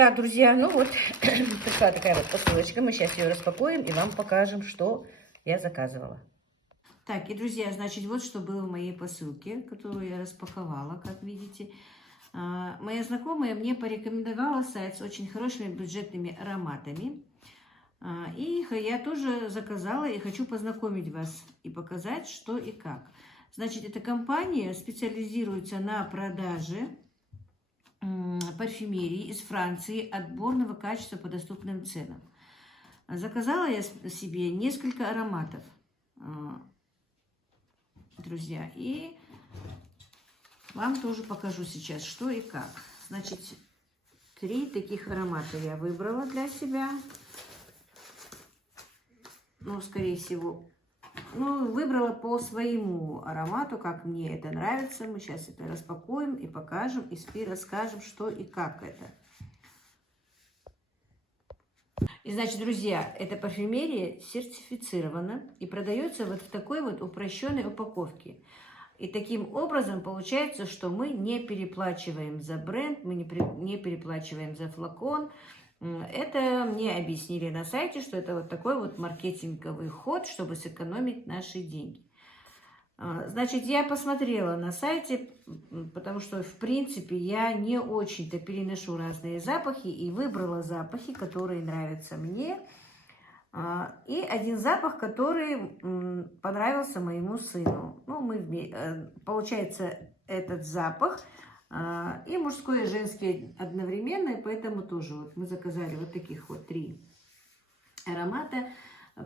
Так, друзья, ну вот, пришла такая вот посылочка. Мы сейчас ее распакуем и вам покажем, что я заказывала. Так, и, друзья, значит, вот что было в моей посылке, которую я распаковала, как видите. Моя знакомая мне порекомендовала сайт с очень хорошими бюджетными ароматами. И я тоже заказала и хочу познакомить вас и показать, что и как. Значит, эта компания специализируется на продаже парфюмерии из Франции отборного качества по доступным ценам. Заказала я себе несколько ароматов, друзья, и вам тоже покажу сейчас, что и как. Значит, 3 таких аромата я выбрала для себя. Ну, скорее всего, выбрала по своему аромату, как мне это нравится. Мы сейчас это распакуем и покажем, и расскажем, что и как это. И, значит, друзья, эта парфюмерия сертифицирована и продается вот в такой вот упрощенной упаковке. И таким образом получается, что мы не переплачиваем за бренд, мы не переплачиваем за флакон. Это мне объяснили на сайте, что это вот такой вот маркетинговый ход, чтобы сэкономить наши деньги. Значит, я посмотрела на сайте, потому что, в принципе, я не очень-то переношу разные запахи и выбрала запахи, которые нравятся мне. И один запах, который понравился моему сыну. Ну, получается, этот запах и мужской, и женский одновременно, и поэтому тоже вот мы заказали вот таких вот 3 аромата.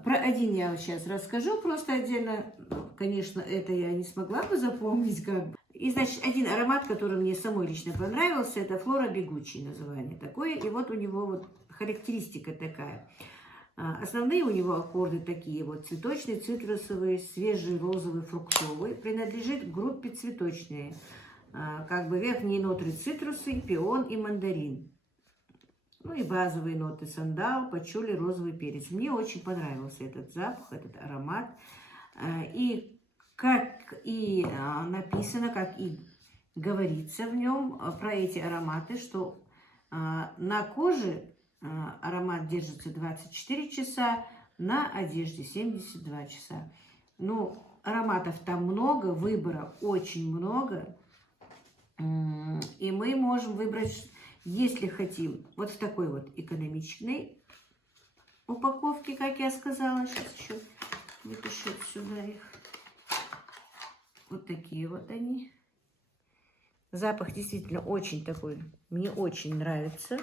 Про один я сейчас расскажу просто отдельно. Конечно, это я не смогла бы запомнить как бы. И, значит, один аромат, который мне самой лично понравился, это Флора Бегучий, название такое. И вот у него вот характеристика такая. Основные у него аккорды такие вот: цветочный, цитрусовый, свежий, розовый, фруктовый. Принадлежит к группе цветочные. Как бы верхние ноты цитрусы, пион и мандарин. Ну и базовые ноты: сандал, пачули, розовый перец. Мне очень понравился этот запах, этот аромат. И как и написано, как и говорится в нем про эти ароматы, что на коже аромат держится 24 часа, на одежде 72 часа. Ну, ароматов там много, выбора очень много. И мы можем выбрать, если хотим, вот в такой вот экономичной упаковке, как я сказала. Сейчас еще выпишу сюда их. Вот такие вот они. Запах действительно очень такой, мне очень нравится.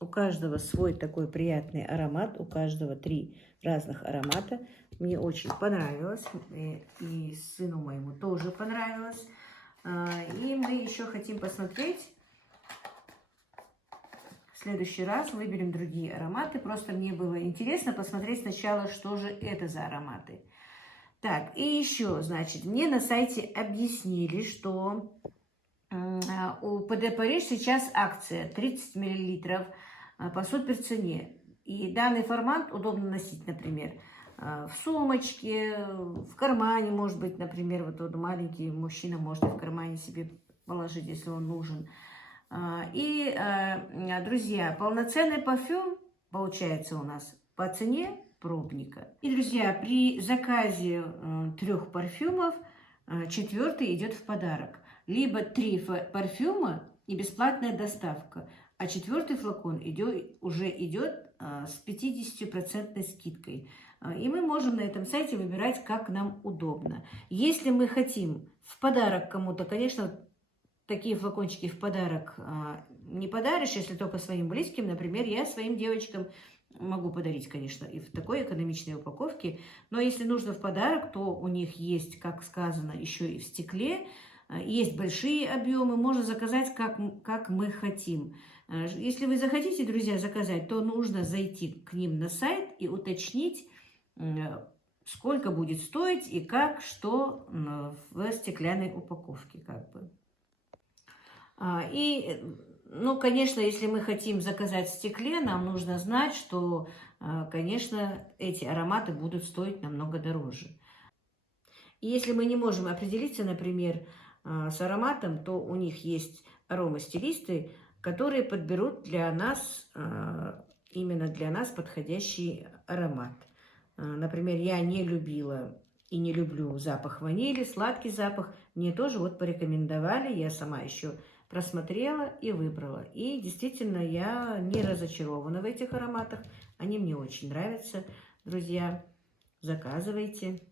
У каждого свой такой приятный аромат, у каждого 3 разных аромата. Мне очень понравилось, и сыну моему тоже понравилось. И мы еще хотим посмотреть. В следующий раз выберем другие ароматы. Просто мне было интересно посмотреть сначала, что же это за ароматы. Так, и еще, значит, мне на сайте объяснили, что у ПД Париж сейчас акция 30 мл по супер цене. И данный формат удобно носить, например, в сумочке, в кармане, может быть, например, вот маленький мужчина может в кармане себе положить, если он нужен. И, друзья, полноценный парфюм получается у нас по цене пробника. И, друзья, при заказе 3 парфюмов 4-й идет в подарок. Либо 3 парфюма и бесплатная доставка, а 4-й флакон уже идет с 50% скидкой. И мы можем на этом сайте выбирать, как нам удобно. Если мы хотим в подарок кому-то, конечно, такие флакончики в подарок не подаришь, если только своим близким. Например, я своим девочкам могу подарить, конечно, и в такой экономичной упаковке. Но если нужно в подарок, то у них есть, как сказано, еще и в стекле. Есть большие объемы, можно заказать, как мы хотим. Если вы захотите, друзья, заказать, то нужно зайти к ним на сайт и уточнить, сколько будет стоить и как, что в стеклянной упаковке, как бы. И, ну, конечно, если мы хотим заказать в стекле, нам нужно знать, что, конечно, эти ароматы будут стоить намного дороже. И если мы не можем определиться, например, с ароматом, то у них есть аромастилисты, которые подберут для нас, именно для нас подходящий аромат. Например, я не любила и не люблю запах ванили, сладкий запах. Мне тоже вот порекомендовали, я сама еще просмотрела и выбрала. И действительно, я не разочарована в этих ароматах. Они мне очень нравятся. Друзья, заказывайте.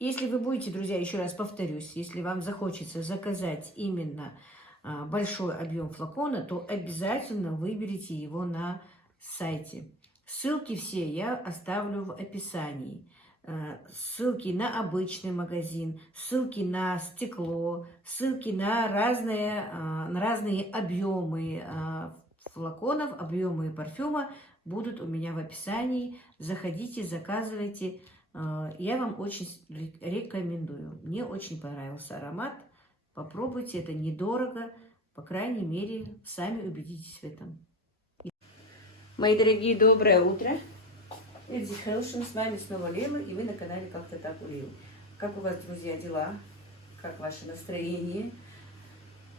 Если вы будете, друзья, еще раз повторюсь, если вам захочется заказать именно большой объем флакона, то обязательно выберите его на сайте. Ссылки все я оставлю в описании. Ссылки на обычный магазин, ссылки на стекло, ссылки на разные объемы флаконов, объемы парфюма будут у меня в описании. Заходите, заказывайте. Я вам очень рекомендую. Мне очень понравился аромат. Попробуйте, это недорого. По крайней мере, сами убедитесь в этом. Мои дорогие, доброе утро. Эльзи Хелшин, с вами снова Лейла, и вы на канале Как-то так у Лейлы. Как у вас, друзья, дела? Как ваше настроение?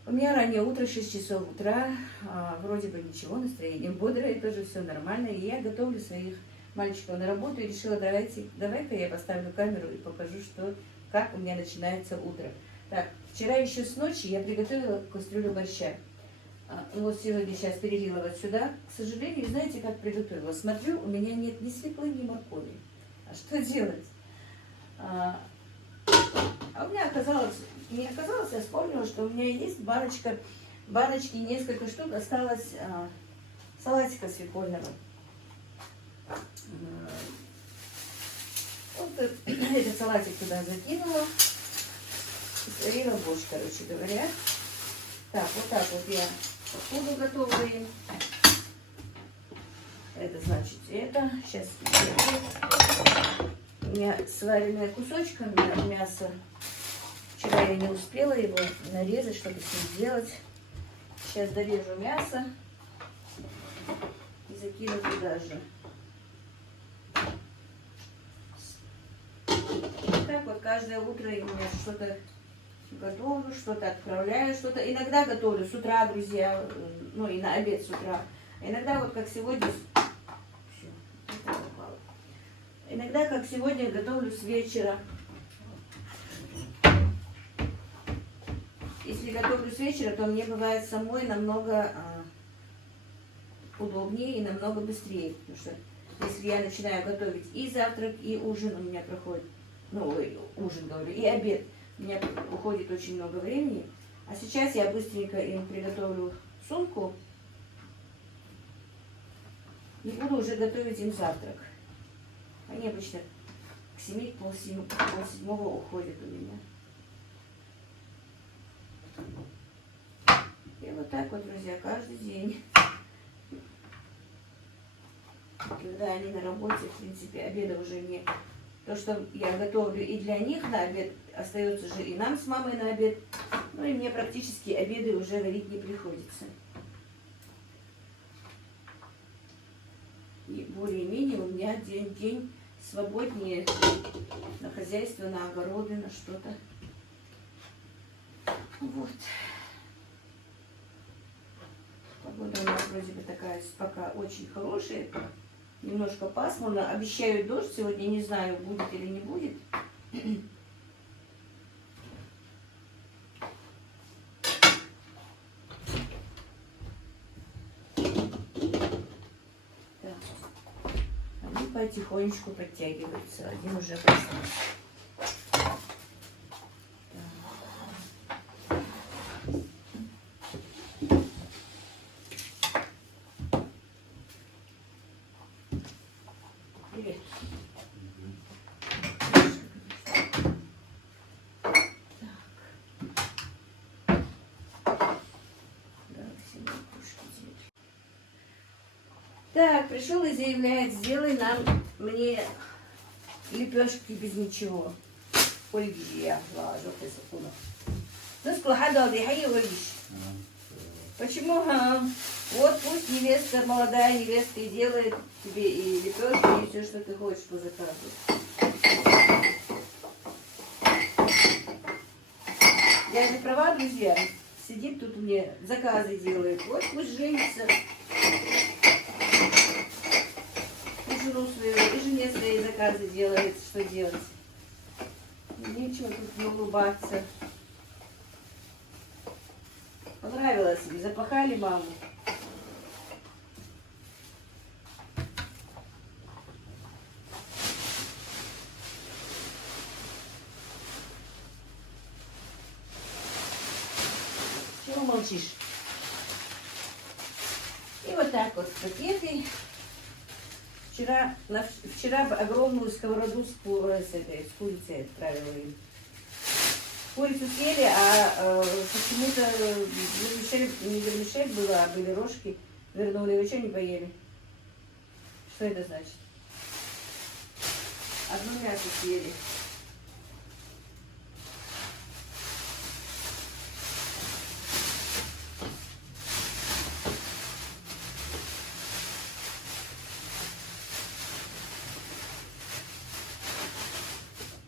У меня раннее утро, 6 часов утра. Вроде бы ничего, настроение бодрое, тоже все нормально. И я готовлю своих мальчиков на работу и решила, давай-ка я поставлю камеру и покажу, как у меня начинается утро. Так, вчера еще с ночи я приготовила кастрюлю борща. Вот сегодня сейчас перелила вот сюда. К сожалению, знаете, как приготовила? Смотрю, у меня нет ни свеклы, ни моркови. А что делать? У меня не оказалось, я вспомнила, что у меня есть баночки, несколько штук, осталось салатика свекольного. Вот этот салатик туда закинула. Сварила борщ, короче говоря. Так, вот так вот я буду готовлю им. Это значит это. Сейчас у меня сваренное кусочками мясо. Вчера я не успела его нарезать, чтобы с ним сделать. Сейчас дорежу мясо и закину туда же. Так вот каждое утро у меня что-то готовлю, что-то отправляю, что-то. Иногда готовлю с утра, друзья, ну и на обед с утра. Иногда вот как сегодня, иногда как сегодня готовлю с вечера. Если готовлю с вечера, то мне бывает самой намного удобнее и намного быстрее, потому что если я начинаю готовить и завтрак, и ужин у меня проходит, ну ужин говорю, и обед. У меня уходит очень много времени. А сейчас я быстренько им приготовлю сумку. И буду уже готовить им завтрак. Они обычно к 7, полседьмого уходят у меня. И вот так вот, друзья, каждый день. Когда они на работе, в принципе, обеда уже не... То, что я готовлю и для них на обед, остается же и нам с мамой на обед. Ну и мне практически обеды уже варить не приходится. И более-менее у меня день свободнее на хозяйство, на огороды, на что-то. Вот. Погода у нас вроде бы такая пока очень хорошая. Немножко пасмурно. Обещают дождь сегодня, не знаю, будет или не будет. Так. Они потихонечку подтягиваются. Один уже проснулся. Так, пришел и заявляет, сделай мне лепешки без ничего. Ольги, я жопой закуну. Нускла хада дихай Ольгиш. Почему? Вот пусть невеста, молодая невеста и делает тебе и лепешки, и все, что ты хочешь по заказу. Я же права, друзья. Сидит тут мне, заказы делает. Вот пусть женится. И жену свою, и жене свои заказы делает. Что делать? Нечего тут не улыбаться. Понравилось себе, запахали маму. Чего молчишь? И вот так вот пакеты. Вчера огромную сковороду с курицей отправила им. Курицу съели, а почему-то не вермишель была, а были рожки. Вернули, вы что не поели? Что это значит? Одно мясо съели.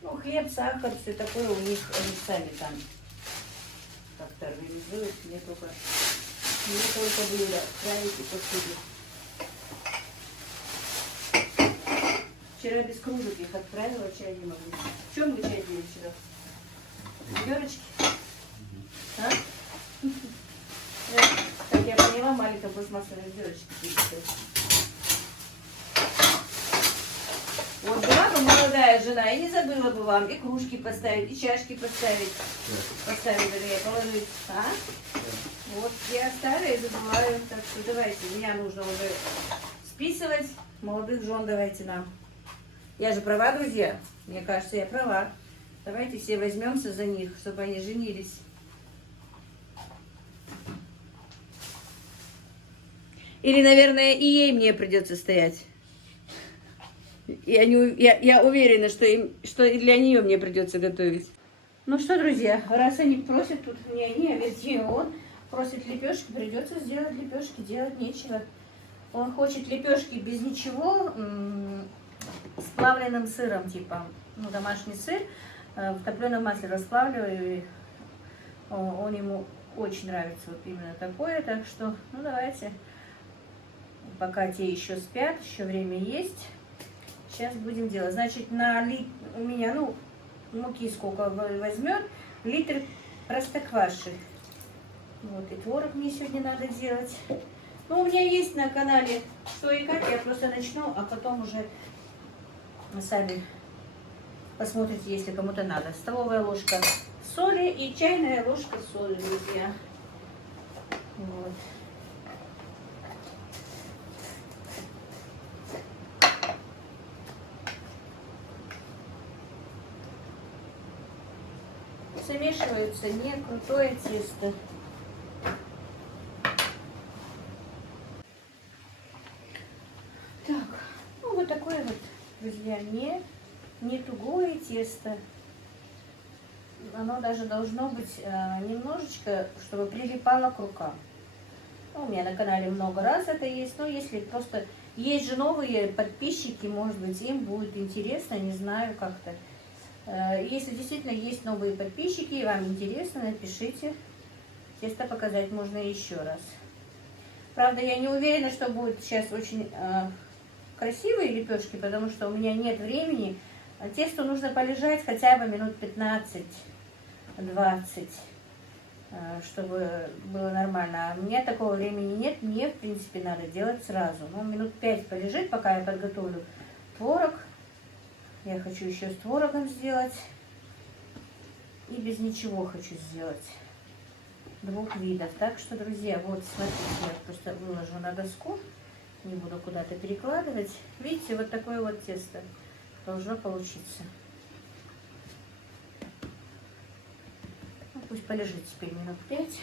Ну, хлеб, сахар, все такое у них, они сами там как-то организуют. Мне только блюдо, править и посуду. Вчера без кружек их отправила, чай не могу. В чем вы чай пили вчера? Ведерочки? А? Как я поняла, маленькая пластмассовая ведерочка. Вот была бы молодая жена, и не забыла бы вам и кружки поставить, и чашки поставить. Поставить, вернее, положить. А? Вот я старая и забываю. Так что давайте, меня нужно уже списывать. Молодых жен давайте нам. Я же права, друзья? Мне кажется, я права. Давайте все возьмемся за них, чтобы они женились. Или, наверное, и ей мне придется стоять. Я уверена, что и для нее мне придется готовить. Ну что, друзья, раз они просят тут, не они, а вернее он просит лепешки, придется сделать лепешки, делать нечего. Он хочет лепешки без ничего, с плавленным сыром, типа, ну, домашний сыр, в топленом масле расплавливаю, и он ему очень нравится вот именно такое, так что, ну, давайте, пока те еще спят, еще время есть, сейчас будем делать. Значит, у меня, ну, муки сколько возьмет, литр простокваши. Вот, и творог мне сегодня надо делать. Ну, у меня есть на канале что и как, я просто начну, а потом уже сами посмотрите, если кому-то надо. Столовая ложка соли и чайная ложка соли, друзья. Вот. Замешивается не крутое тесто. Так, ну вот такое вот, друзья, не тугое тесто. Оно даже должно быть немножечко, чтобы прилипало к рукам. Ну, у меня на канале много раз это есть, но если просто есть же новые подписчики, может быть, им будет интересно, не знаю как-то. Если действительно есть новые подписчики и вам интересно, напишите. Тесто показать можно еще раз. Правда, я не уверена, что будут сейчас очень красивые лепешки, потому что у меня нет времени. Тесту нужно полежать хотя бы минут 15-20, чтобы было нормально. А у меня такого времени нет, мне, в принципе, надо делать сразу. Ну, минут 5 полежит, пока я подготовлю творог. Я хочу еще с творогом сделать. И без ничего хочу сделать. Двух видов. Так что, друзья, вот, смотрите, я просто выложу на доску. Не буду куда-то перекладывать. Видите, вот такое вот тесто должно получиться. Ну, пусть полежит теперь минут 5.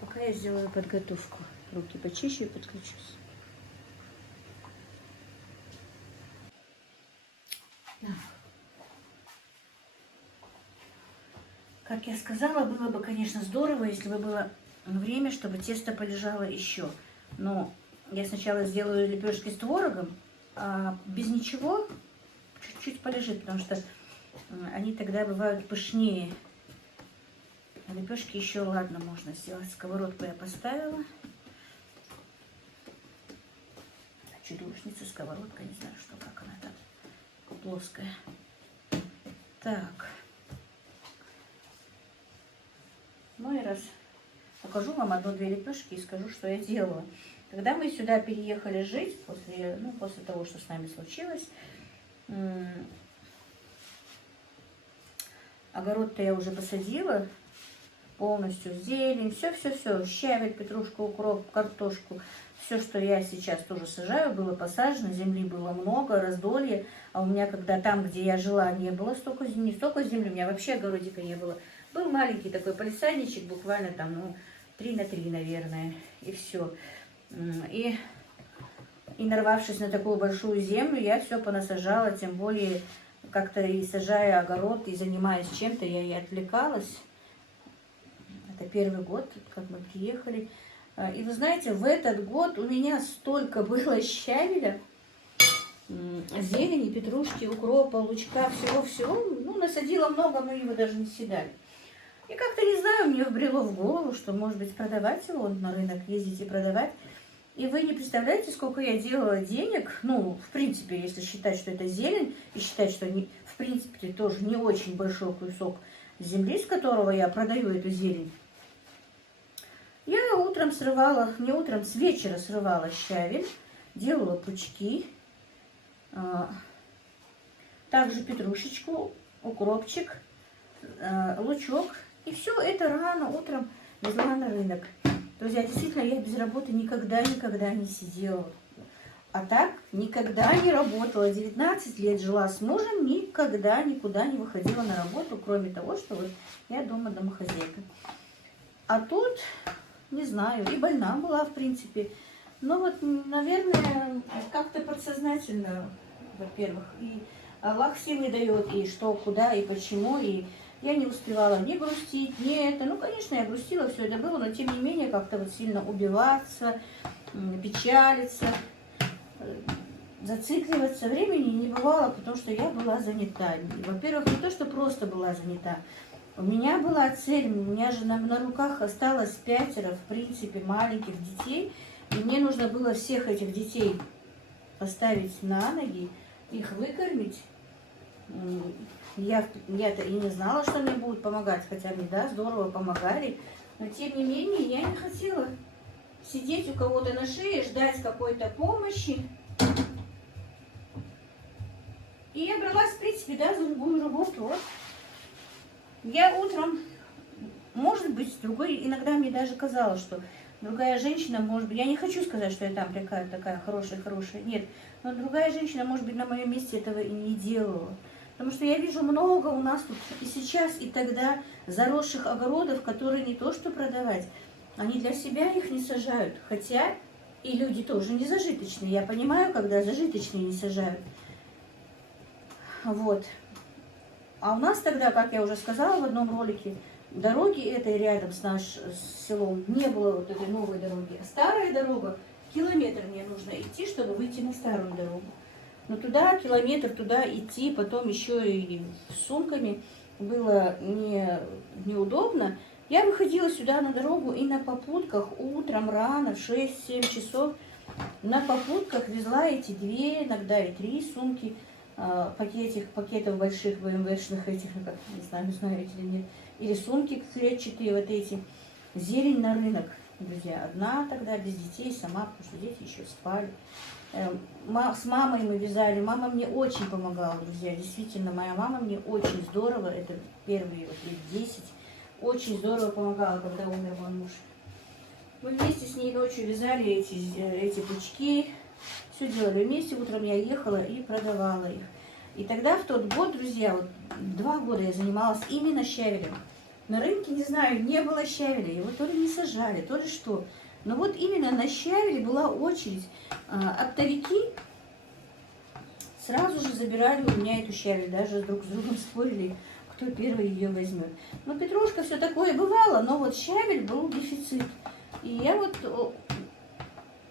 Пока я сделаю подготовку. Руки почищу и подключусь. Как я сказала, было бы, конечно, здорово, если бы было время, чтобы тесто полежало еще. Но я сначала сделаю лепешки с творогом, а без ничего чуть-чуть полежит, потому что они тогда бывают пышнее. Лепешки еще, ладно, можно сделать. Сковородку я поставила. Чудушница, сковородка, не знаю, что, как она там, плоская. Так. Ну и раз покажу вам одну-две лепешки и скажу, что я делала. Когда мы сюда переехали жить, после того, что с нами случилось, огород-то я уже посадила полностью, зелень, все-все-все, щавель, петрушку, укроп, картошку. Все, что я сейчас тоже сажаю, было посажено, земли было много, раздолье. А у меня, когда там, где я жила, не было столько земли, у меня вообще огородика не было. Был маленький такой палисадничек, буквально там, 3 на 3, наверное, и все. И нарвавшись на такую большую землю, я все понасажала, тем более как-то и сажая огород, и занимаясь чем-то, я и отвлекалась. Это первый год, как мы приехали. И вы знаете, в этот год у меня столько было щавеля, зелени, петрушки, укропа, лучка, всего-всего. Насадила много, но его даже не съедали. И как-то, не знаю, мне вбрело в голову, что, может быть, продавать его на рынок, ездить и продавать. И вы не представляете, сколько я делала денег, в принципе, если считать, что это зелень, и считать, что, в принципе, тоже не очень большой кусок земли, с которого я продаю эту зелень. Я утром срывала, не утром, с вечера срывала щавель, делала пучки, также петрушечку, укропчик, лучок. И все это рано утром везла на рынок. Друзья, действительно, я без работы никогда не сидела. А так никогда не работала. 19 лет жила с мужем, никогда никуда не выходила на работу, кроме того, что вот я дома домохозяйка. А тут, не знаю, и больна была, в принципе. Но вот, наверное, как-то подсознательно, во-первых, и Аллах силы дает, и что, куда, и почему, и я не успевала ни грустить, ни это. Конечно, я грустила, все это было, но тем не менее как-то вот сильно убиваться, печалиться, зацикливаться времени не бывало, потому что я была занята. Во-первых, не то, что просто была занята. У меня была цель, у меня же на руках осталось 5, в принципе, маленьких детей. И мне нужно было всех этих детей поставить на ноги, их выкормить. Я-то и не знала, что мне будут помогать, хотя мне, да, здорово помогали. Но тем не менее, я не хотела сидеть у кого-то на шее, ждать какой-то помощи. И я бралась, в принципе, да, за любую работу. Вот. Я утром, может быть, иногда мне даже казалось, что другая женщина, может быть, я не хочу сказать, что я там такая хорошая, нет. Но другая женщина, может быть, на моем месте этого и не делала. Потому что я вижу много у нас тут и сейчас, и тогда заросших огородов, которые не то что продавать, они для себя их не сажают. Хотя и люди тоже не зажиточные. Я понимаю, когда зажиточные не сажают. Вот. А у нас тогда, как я уже сказала в одном ролике, дороги этой рядом с селом не было вот этой новой дороги. А старая дорога, километр мне нужно идти, чтобы выйти на старую дорогу. Но туда, километр туда идти, потом еще и с сумками было неудобно. Я выходила сюда на дорогу и на попутках утром рано, в 6-7 часов, на попутках везла эти 2, иногда и 3 сумки, пакетов больших БМВшных этих, не знаю, знаете или нет, или сумки клетчатые вот эти, зелень на рынок, друзья. Одна тогда без детей, сама, потому что дети еще спали. С мамой мы вязали, мама мне очень помогала, друзья, действительно, моя мама мне очень здорово, это первые вот лет 10, очень здорово помогала, когда умер мой муж. Мы вместе с ней ночью вязали эти пучки, все делали вместе, утром я ехала и продавала их. И тогда в тот год, друзья, вот 2 года я занималась именно щавелем. На рынке, не знаю, не было щавеля, его то ли не сажали, то ли что. Но вот именно на щавеле была очередь. Оптовики сразу же забирали у меня эту щавель, даже друг с другом спорили, кто первый ее возьмет. Но петрушка, все такое бывало, но вот щавель был дефицит. И я вот,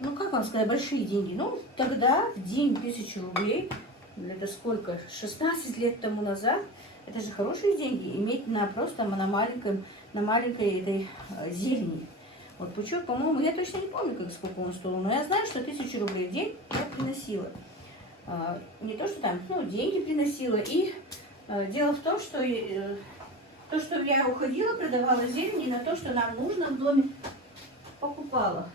как вам сказать, большие деньги. Тогда в день 1000 рублей, это сколько, 16 лет тому назад, это же хорошие деньги, иметь просто на маленьком на маленькой этой зелени. Вот пучок, по-моему, я точно не помню, сколько он стоил, но я знаю, что 1000 рублей в день я приносила. Не то, что там, ну, деньги приносила. И дело в том, что то, что я уходила, продавала зелень, и на то, что нам нужно в доме, покупала.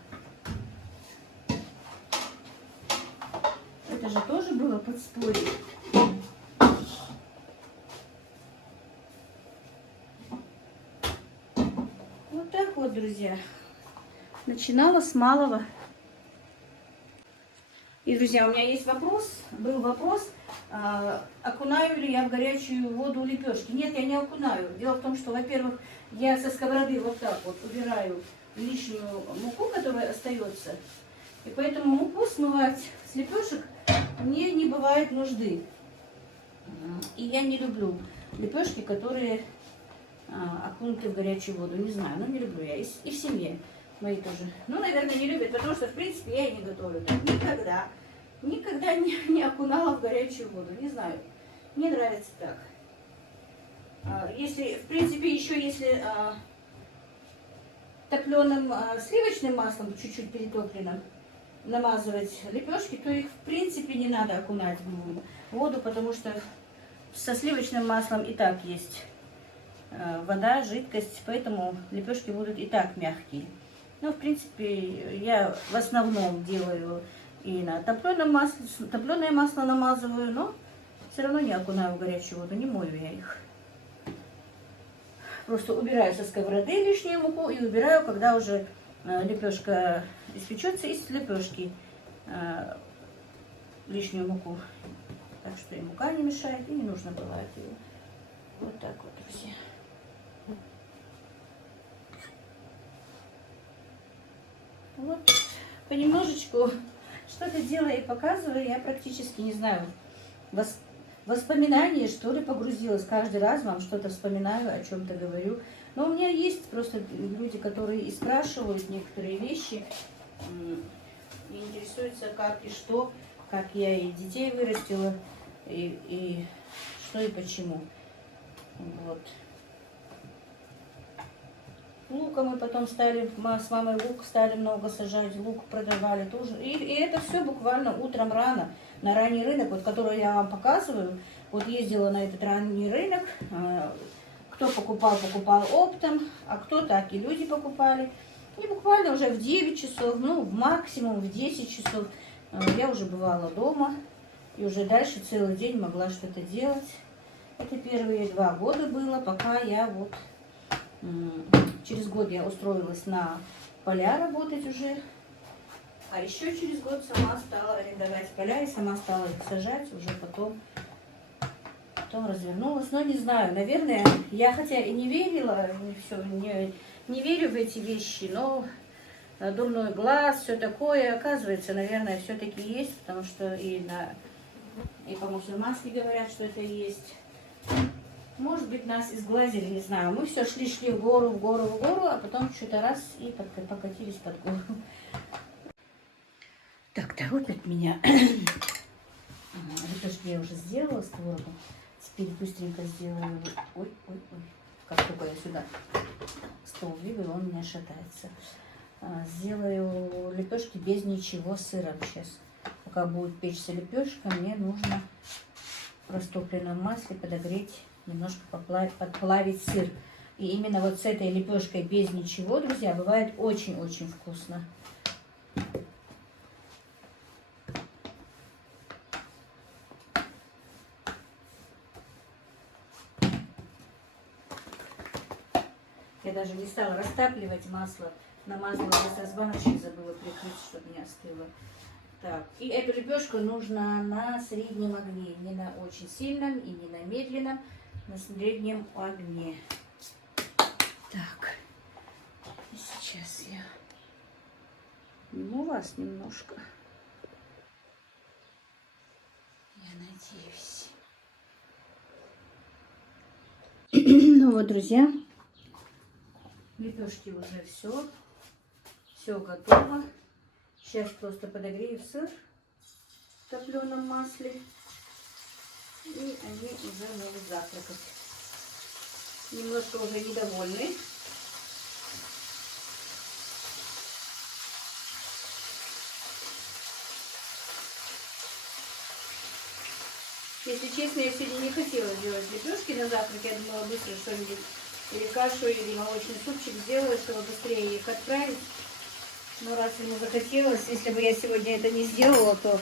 Это же тоже было подспорье. Вот так вот, друзья. Начинала с малого. И, друзья, у меня есть вопрос, был вопрос, окунаю ли я в горячую воду лепешки. Нет, я не окунаю. Дело в том, что, во-первых, я со сковороды вот так вот убираю лишнюю муку, которая остается. И поэтому муку смывать с лепешек мне не бывает нужды. И я не люблю лепешки, которые окунуты в горячую воду. Не знаю, но не люблю я. И в семье мои тоже. Ну, наверное, не любят, потому что, в принципе, я и не готовлю так. Никогда. Никогда не окунала в горячую воду. Не знаю. Мне нравится так. Если, в принципе, еще если топленым сливочным маслом, чуть-чуть перетопленным, намазывать лепешки, то их, в принципе, не надо окунать в воду, потому что со сливочным маслом и так есть вода, жидкость, поэтому лепешки будут и так мягкие. Ну, в принципе, я в основном делаю и на топленом масле, топленое масло намазываю, но все равно не окунаю в горячую воду, не мою я их. Просто убираю со сковороды лишнюю муку и убираю, когда уже лепешка испечется, из лепешки лишнюю муку. Так что и мука не мешает, и не нужно бывает ее. Вот так вот, друзья. Вот понемножечку что-то делаю и показываю. Я практически не знаю, воспоминания, что ли, погрузилась. Каждый раз вам что-то вспоминаю, о чем-то говорю. Но у меня есть просто люди, которые и спрашивают некоторые вещи, и интересуются, как и что, как я и детей вырастила, и что и почему. Вот. Лука мы потом стали, с мамой лук стали много сажать, лук продавали тоже. И это все буквально утром рано, на ранний рынок, вот, который я вам показываю. Вот ездила на этот ранний рынок, кто покупал оптом, а кто так и люди покупали. И буквально уже в 9 часов, ну, в максимум в 10 часов я уже бывала дома. И уже дальше целый день могла что-то делать. Это первые 2 года было, пока я вот... Через год я устроилась на поля работать уже. А еще через год сама стала арендовать поля и сама стала их сажать. Уже потом развернулась. Но не знаю, наверное, я хотя и не верила, не верю в эти вещи, но дурной глаз, все такое, оказывается, наверное, все-таки есть, потому что и по-мусульмански говорят, что это есть. Может быть, нас изглазили, не знаю. Мы все шли в гору, а потом что-то раз и покатились под гору. Так, торопят меня. Лепешки я уже сделала с творогом. Теперь быстренько сделаю... Ой. Как только я сюда стол двигаю, он у меня шатается. Сделаю лепешки без ничего, с сыром сейчас. Пока будет печься лепешка, мне нужно в растопленном масле подогреть, немножко подплавить сыр. И именно вот с этой лепешкой без ничего, друзья, бывает очень-очень вкусно. Я даже не стала растапливать масло. Намазала просто с баночки, забыла прикрыть, чтобы не остыло. Так, и эту лепешку нужно на среднем огне. Не на очень сильном и не на медленном. На среднем огне. Так, и сейчас я сниму вас немножко. Я надеюсь. Ну вот, друзья, лепешки уже все готово. Сейчас просто подогрею сыр в топленом масле. И они уже могут завтракать. Немножко уже недовольны Если честно, я сегодня не хотела делать лепешки на завтрак. Я думала быстро что-нибудь, или кашу, или молочный супчик сделаю, чтобы быстрее их отправить. Но раз ему захотелось, если бы я сегодня это не сделала, то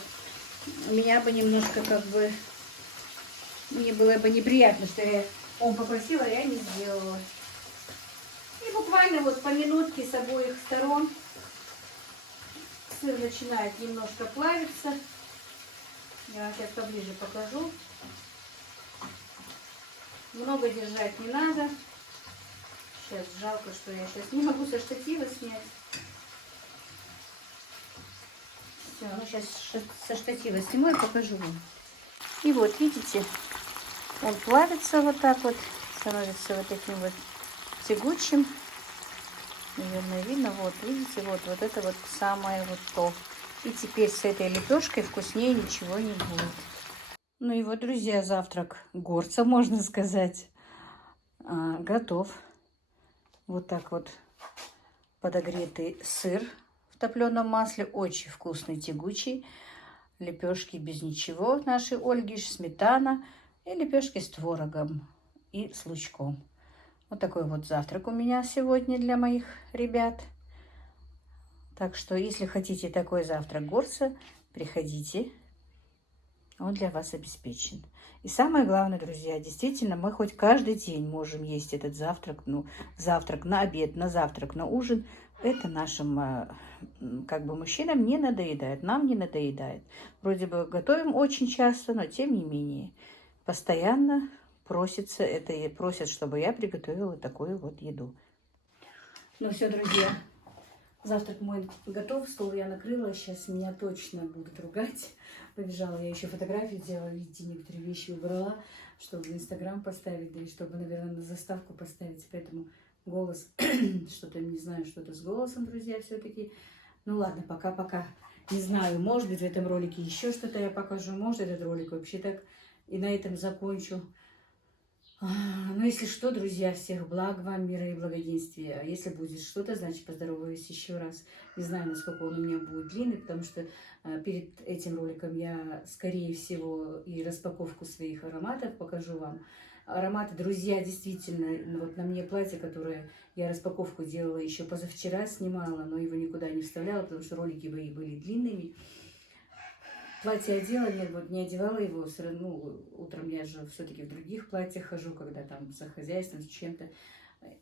меня бы немножко как бы... Мне было бы неприятно, что он попросил, а я не сделала. И буквально вот по минутке с обоих сторон сыр начинает немножко плавиться. Я вам сейчас поближе покажу. Много держать не надо. Сейчас жалко, что я сейчас не могу со штатива снять. Все, ну сейчас со штатива сниму и покажу вам. И вот, видите, он плавится вот так вот, становится вот таким вот тягучим. Наверное, видно, вот, видите, вот это вот самое вот то. И теперь с этой лепешкой вкуснее ничего не будет. Ну и вот, друзья, завтрак горца, можно сказать, готов. Вот так вот подогретый сыр в топленом масле, очень вкусный, тягучий. Лепешки без ничего нашей Ольги, сметана и лепешки с творогом и с лучком. Вот такой вот завтрак у меня сегодня для моих ребят. Так что, если хотите такой завтрак горца, приходите. Он для вас обеспечен. И самое главное, друзья, действительно, мы хоть каждый день можем есть этот завтрак. Ну, завтрак на обед, на завтрак, на ужин. Это нашим, как бы, мужчинам не надоедает, нам не надоедает. Вроде бы готовим очень часто, но тем не менее. Постоянно просится это, и просят, чтобы я приготовила такую вот еду. Ну все, друзья. Завтрак мой готов, стол я накрыла, сейчас меня точно будут ругать. Побежала, я еще фотографии делала, видите, некоторые вещи убрала, чтобы в Инстаграм поставить, да и чтобы, наверное, на заставку поставить. Поэтому голос, что-то, не знаю, что-то с голосом, друзья, все-таки. Ну ладно, пока-пока. Не знаю, может быть, в этом ролике еще что-то я покажу, может, этот ролик вообще так и на этом закончу. Ну, если что, друзья, всех благ вам, мира и благоденствия. А если будет что-то, значит, поздороваюсь еще раз. Не знаю, насколько он у меня будет длинный, потому что перед этим роликом я, скорее всего, и распаковку своих ароматов покажу вам. Ароматы, друзья, действительно, вот на мне платье, которое я распаковку делала еще позавчера, снимала, но его никуда не вставляла, потому что ролики были длинными. Платье одела, нет, вот не одевала его, все равно, ну, утром я же все-таки в других платьях хожу, когда там за хозяйством, с чем-то.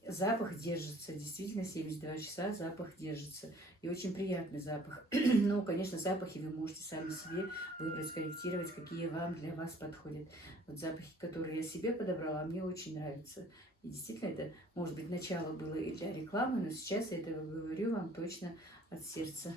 Запах держится, действительно, 72 часа запах держится. И очень приятный запах. Ну, конечно, запахи вы можете сами себе выбрать, скорректировать, какие вам для вас подходят. Вот запахи, которые я себе подобрала, мне очень нравятся. И действительно, это, может быть, начало было и для рекламы, но сейчас я это говорю вам точно от сердца.